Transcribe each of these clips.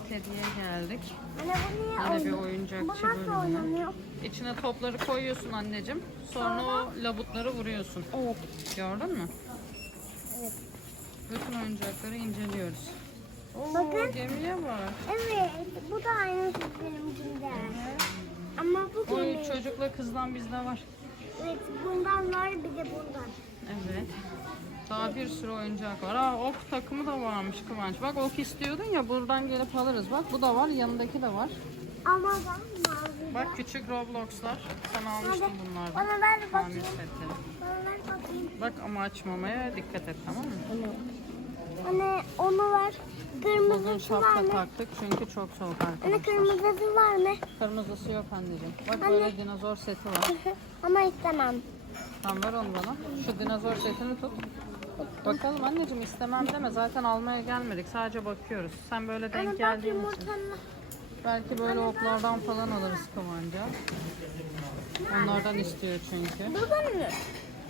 Teddy'ye geldik. Anne bu niye Yine bir oynuyor? oyuncakçı Bu nasıl bölümü. oynanıyor? İçine topları koyuyorsun anneciğim. Sonra o labutları vuruyorsun. Evet. Gördün mü? Evet. Bütün oyuncakları inceliyoruz. Oo, Bakın. gemiye bak. Evet. Bu da aynı benimkinde. Ama bu Oy gemi. çocukla kızdan bizde var. Evet. Bundan var bir de bundan. Evet. Daha bir sürü oyuncak var. Aa ok takımı da varmış Kıvanç. Bak ok istiyordun ya buradan gelip alırız. Bak bu da var yanındaki de var. Ama ben mavi. Bak küçük Roblox'lar. Sana almıştım bunlardan. Bana ver bakayım. Bana ver bakayım. Bak ama açmamaya dikkat et tamam mı? Anne onu ver. Kırmızısı var şapka mı? taktık çünkü çok soğuk Anne arkadaşlar. kırmızısı var mı? Kırmızısı yok anneciğim. Bak Anne. böyle dinozor seti var. Ama istemem. Tamam ver onu bana. Şu dinozor setini tut. Bakalım anneciğim istemem deme. Zaten almaya gelmedik. Sadece bakıyoruz. Sen böyle denk Anne bak geldiğin için. yumurtanı. Belki böyle oklardan falan alırız Kıvanç'a. Onlardan istiyor çünkü. Buradan mı?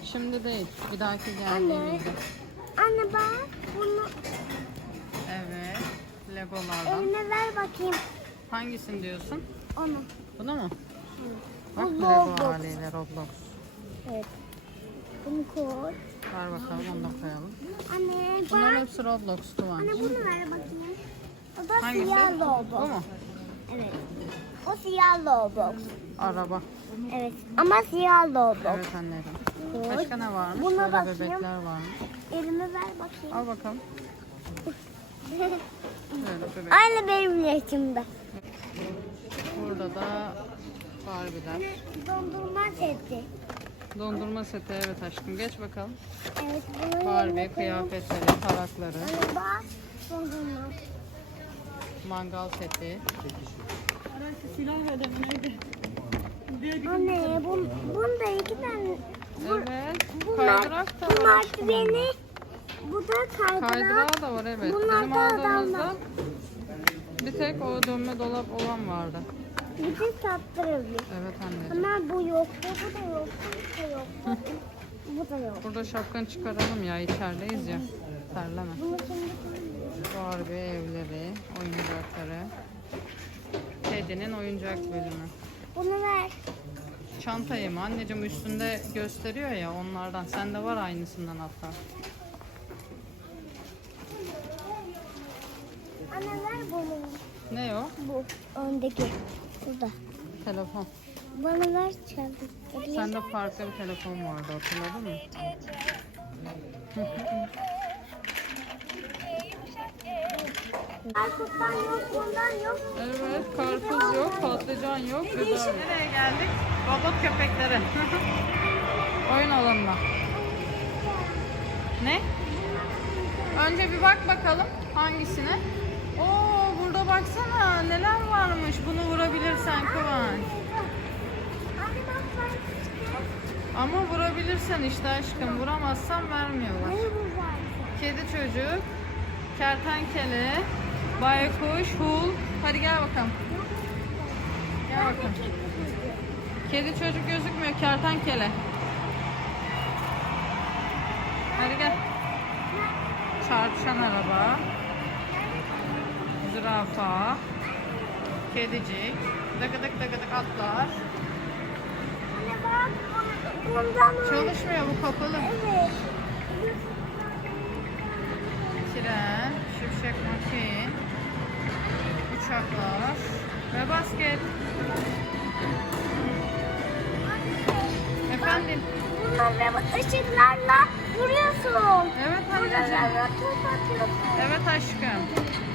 Şimdi değil. Bir dahaki Anne. geldiğimizde. Anne bak bunu Evet. Legolardan. eline ver bakayım. Hangisini diyorsun? Onu. Bunu mu? Bak Bu Lego Roblox. haliyle Roblox. Evet. Bunu koy. Ver bakalım onu da koyalım. Anne Bunların bak. hepsi Roblox Kıvanç. Anne bunu ver bakayım. O da Hangisi? siyah Bu lobo. mu? Evet. O siyah lobo. Araba. Evet. Ama siyah lobo. Evet anneciğim. Başka ne varmış? Buna Böyle bakayım. bebekler varmış. Elime ver bakayım. Al bakalım. Böyle bebek. Aynı benim yaşımda. Burada da Barbie'ler. Dondurma seti. Dondurma seti evet aşkım. Geç bakalım. Evet. Bunu Barbie kıyafetleri, tarakları, Anne bak. Dondurma. mangal seti. Anne bun, bunda iki tane. Bu, Evet. bu, Kaydırak da bu var aşkım. merdiveni. Bu da kaydırak. Kaydırağı da var evet. Bunlar Bizim da aldığımızda adamlar. bir tek o dönme dolap olan vardı. Bir de sattırılıyor. Evet anneciğim. Ama bu yok. Bu da yok. Bu da yok. Burada şapkanı çıkaralım ya içerideyiz ya. Terleme. Barbie evleri, oyuncakları. Teddy'nin oyuncak bölümü. Bunu ver. Çantayı mı? Anneciğim üstünde gösteriyor ya onlardan. Sende var aynısından hatta. Anne ver bunu. Ne o? Bu öndeki. Burada. Telefon. Ver çaldı. Sende farklı bir telefon vardı hatırladın mı? Arkuttan yok, bundan yok. Evet, karpuz yok, patlıcan yok, yok. Nereye geldik? Robot köpekleri. Oyun alanına. Ne? Önce bir bak bakalım hangisine. Oo burada baksana neler varmış. Bunu vurabilirsen Kıvanç. Anne bak ben işte. Ama vurabilirsen işte aşkım. Vuramazsan vermiyorlar. Kedi çocuk, kertenkele, baykuş, hul. Hadi gel bakalım. Gel bakalım. Kedi çocuk gözükmüyor, kertenkele. Hadi gel. Çarpışan araba. Zürafa. Kedicik. Dıgıdık dıgıdık atlar. Anne bak bundan. Çalışmıyor bu kapalı. Evet. Tren, şimşek makin, uçaklar ve basket. Efendim? Bunları ışıklarla vuruyorsun. Evet anneciğim. Buralara top atıyorsun. Evet aşkım. İçin.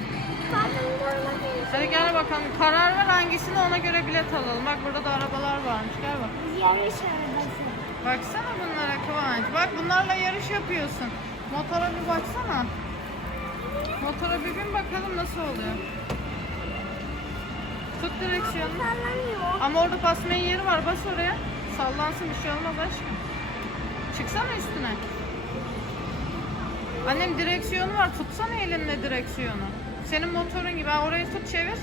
Hadi gel bakalım. Karar ver hangisini ona göre bilet alalım. Bak burada da arabalar varmış. Gel bak. Yarış arabası. Baksana bunlara Kıvanç. Bak bunlarla yarış yapıyorsun. Motora bir baksana. Motora bir bin bakalım nasıl oluyor. Tut direksiyonu. Ama orada basmaya yeri var. Bas oraya. Sallansın bir şey olmaz aşkım. Çıksana üstüne. Annem direksiyonu var. Tutsana elinle direksiyonu. Senin motorun gibi. Ha, orayı tut çevir.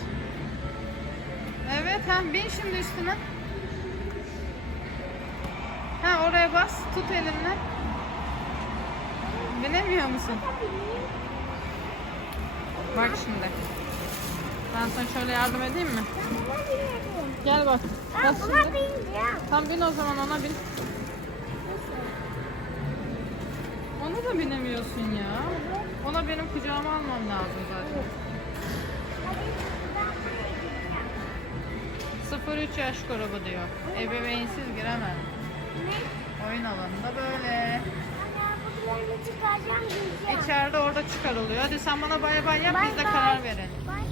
Evet ha bin şimdi üstüne. Ha oraya bas. Tut elinle. Binemiyor musun? Bak şimdi. Ben sana şöyle yardım edeyim mi? Gel bak. Bas şimdi. Tam bin o zaman ona bin. Ona da binemiyorsun ya. Ona benim kucağıma almam lazım zaten. Hadi ben buna bineceğim. 0-3 yaş grubu diyor. Ebeveynsiz giremez. Oyun alanında böyle. Çıkaracağım. İçeride orada çıkarılıyor. Hadi sen bana bay bay yap biz de karar verelim. Bay